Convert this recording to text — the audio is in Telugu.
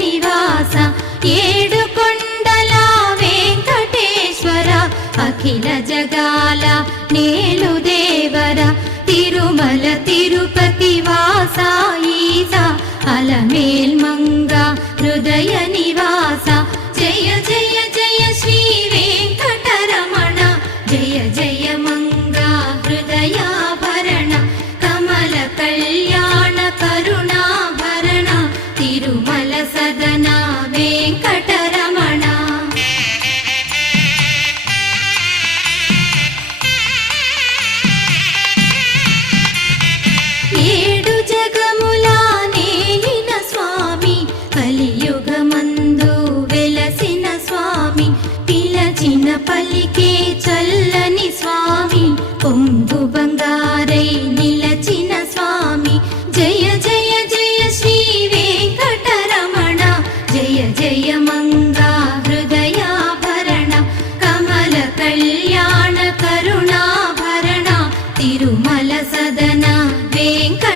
నివాస ఏడు కొండల వెంకటేశ్వర అఖిల జగాల నేలు దేవర తిరుమల తిరుపతి వాస ఈస అలమేల్ మంగ హృదయ నివాస జయ జయ జయ శ్రీ వెంకటరమణ జయ జయ మంగ హృదయాభరణ కమల కళ్యాణ కరుణాభరణ తిరుమల సదన వెంకటరమణ ఏడు జగముల నేలిన స్వామి కలియుగమందు వెలసిన స్వామి పిలచిన పలికే